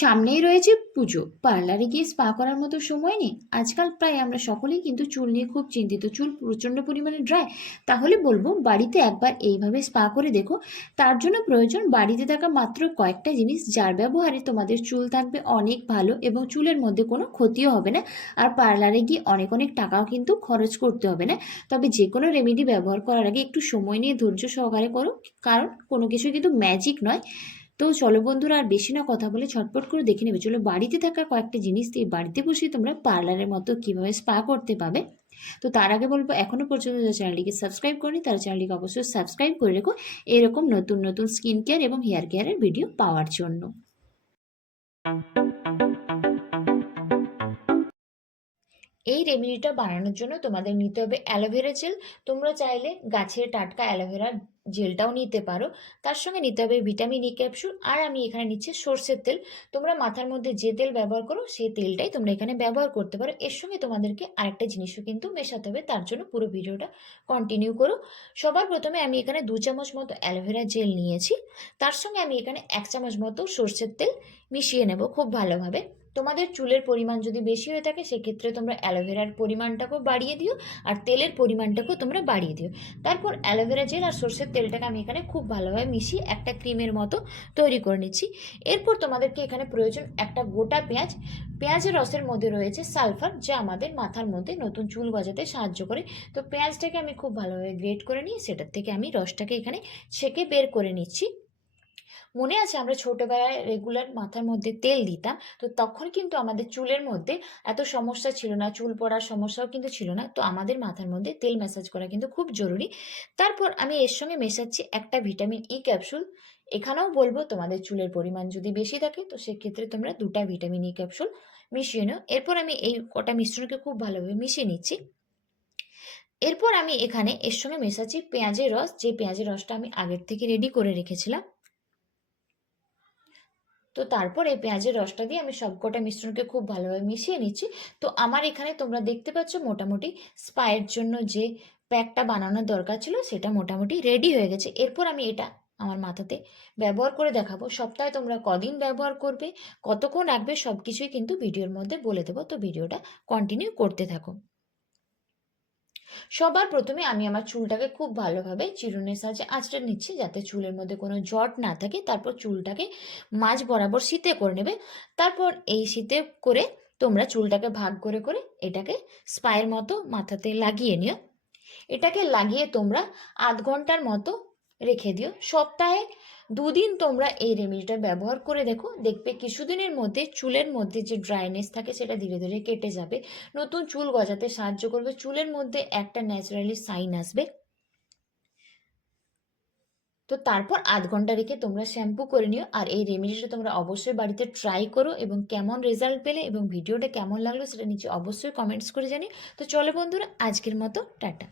সামনেই রয়েছে পুজো, পার্লারে গিয়ে স্পা করার মতো সময় নেই। আজকাল প্রায় আমরা সকলেই কিন্তু চুল নিয়ে খুব চিন্তিত, চুল প্রচণ্ড পরিমাণে ড্রাই। তাহলে বলবো বাড়িতে একবার এইভাবে স্পা করে দেখো। তার জন্য প্রয়োজন বাড়িতে থাকা মাত্র কয়েকটা জিনিস, যার ব্যবহারে তোমাদের চুল থাকবে অনেক ভালো এবং চুলের মধ্যে কোনো ক্ষতিও হবে না। আর পার্লারে গিয়ে অনেক অনেক টাকাও কিন্তু খরচ করতে হবে না। তবে যে কোনো রেমেডি ব্যবহার করার আগে একটু সময় নিয়ে ধৈর্য সহকারে করো, কারণ কোনো কিছু কিন্তু ম্যাজিক নয়। তো চলো বন্ধুরা, আর বেশি না কথা বলে ঝটপট করে দেখে নেবে। চলো বাড়িতে থাকা কয়েকটা জিনিস দিয়ে বাড়িতে বসে তোমরা পার্লারের মতো কিভাবে স্পা করতে পাবে। তো তার আগে বলবো, এখনো পর্যন্ত যারা চ্যানেলটিকে সাবস্ক্রাইব করেনি তারা চ্যানেলটিকে অবশ্যই সাবস্ক্রাইব করে রেখো এরকম নতুন নতুন স্কিন কেয়ার এবং হেয়ার কেয়ারের ভিডিও পাওয়ার জন্য। এই রেমেডিটা বানানোর জন্য তোমাদের নিতে হবে অ্যালোভেরা জেল। তোমরা চাইলে গাছের টাটকা অ্যালোভেরা জেলটাও নিতে পারো। তার সঙ্গে নিতে হবে ভিটামিন ই ক্যাপসুল। আর আমি এখানে নিচ্ছি সর্ষের তেল। তোমরা মাথার মধ্যে যে তেল ব্যবহার করো সেই তেলটাই তোমরা এখানে ব্যবহার করতে পারো। এর সঙ্গে তোমাদেরকে আরেকটা জিনিসও কিন্তু মেশাতে হবে, তার জন্য পুরো ভিডিওটা কন্টিনিউ করো। সবার প্রথমে আমি এখানে 2 চামচ মতো অ্যালোভেরা জেল নিয়েছি। তার সঙ্গে আমি এখানে 1 চামচ মতো সর্ষের তেল মিশিয়ে নেব খুব ভালোভাবে। তোমাদের চুলের পরিমাণ যদি বেশি হয়ে থাকে সেক্ষেত্রে তোমরা অ্যালোভেরার পরিমাণটাকেও বাড়িয়ে দিও, আর তেলের পরিমাণটাকেও তোমরা বাড়িয়ে দিও। তারপর অ্যালোভেরা জেল আর সর্ষের তেলটাকে আমি এখানে খুব ভালোভাবে মিশিয়ে একটা ক্রিমের মতো তৈরি করে নিচ্ছি। এরপর তোমাদেরকে এখানে প্রয়োজন একটা গোটা পেঁয়াজ। পেঁয়াজের রসের মধ্যে রয়েছে সালফার, যা আমাদের মাথার মধ্যে নতুন চুল গজাতে সাহায্য করে। তো পেঁয়াজটাকে আমি খুব ভালোভাবে গ্রেট করে নিয়ে সেটার থেকে আমি রসটাকে এখানে ছেঁকে বের করে নিচ্ছি। মনে আছে আমরা ছোটবেলায় রেগুলার মাথার মধ্যে তেল দিতাম, তো তখন কিন্তু আমাদের চুলের মধ্যে এত সমস্যা ছিল না, চুল পড়ার সমস্যাও কিন্তু ছিল না। তো আমাদের মাথার মধ্যে তেল ম্যাসাজ করা কিন্তু খুব জরুরি। তারপর আমি এর সঙ্গে মেশাচ্ছি একটা ভিটামিন ই ক্যাপসুল। এখানেও বলবো তোমাদের চুলের পরিমাণ যদি বেশি থাকে তো সেক্ষেত্রে তোমরা 2টা ভিটামিন ই ক্যাপসুল মিশিয়ে নাও। এরপর আমি এই কটা মিশ্রণকে খুব ভালোভাবে মিশিয়ে নিচ্ছি। এরপর আমি এখানে এর সঙ্গে মেশাচ্ছি পেঁয়াজের রস, যে পেঁয়াজের রসটা আমি আগের থেকে রেডি করে রেখেছিলাম। তো তারপর এই পেঁয়াজের রসটা দিয়ে আমি সবকটা মিশ্রণকে খুব ভালোভাবে মিশিয়ে নিচ্ছি। তো আমার এখানে তোমরা দেখতে পাচ্ছ মোটামুটি স্পায়ের জন্য যে প্যাকটা বানানোর দরকার ছিল সেটা মোটামুটি রেডি হয়ে গেছে। এরপর আমি এটা আমার মাথাতে ব্যবহার করে দেখাবো। সপ্তাহে তোমরা কদিন ব্যবহার করবে, কতক্ষণ রাখবে, সব কিছুই কিন্তু ভিডিওর মধ্যে বলে দেবো। তো ভিডিওটা কন্টিনিউ করতে থাকো। সবার প্রথমে আমি আমার চুলটাকে খুব ভালোভাবে চিরুনির সাহায্যে আঁচড়ে নিচ্ছি, যাতে চুলের মধ্যে কোনো জট না থাকে। তারপর চুলটাকে মাঝ বরাবর শীতে করে নেবে। তারপর এই শীতে করে তোমরা চুলটাকে ভাগ করে করে এটাকে স্পায়ের মতো মাথাতে লাগিয়ে নিও। এটাকে লাগিয়ে তোমরা আধ ঘন্টার মতো রেখে দিও। সপ্তাহে 2 দিন তোমরা এই রেমেডিটা ব্যবহার করে দেখো, দেখবে কিছুদিনের মধ্যে চুলের মধ্যে যে ড্রাইনেস থাকে সেটা ধীরে ধীরে কেটে যাবে, নতুন চুল গজাতে সাহায্য করবে, চুলের মধ্যে একটা ন্যাচারালি সাইন আসবে। তো তারপর আধ ঘন্টা রেখে তোমরা শ্যাম্পু করে নিও। আর এই রেমেডিটা তোমরা অবশ্যই বাড়িতে ট্রাই করো, এবং কেমন রেজাল্ট পেলে এবং ভিডিওটা কেমন লাগলো সেটা নিচে অবশ্যই কমেন্টস করে জানিও। তো চলো বন্ধুরা, আজকের মতো টাটা।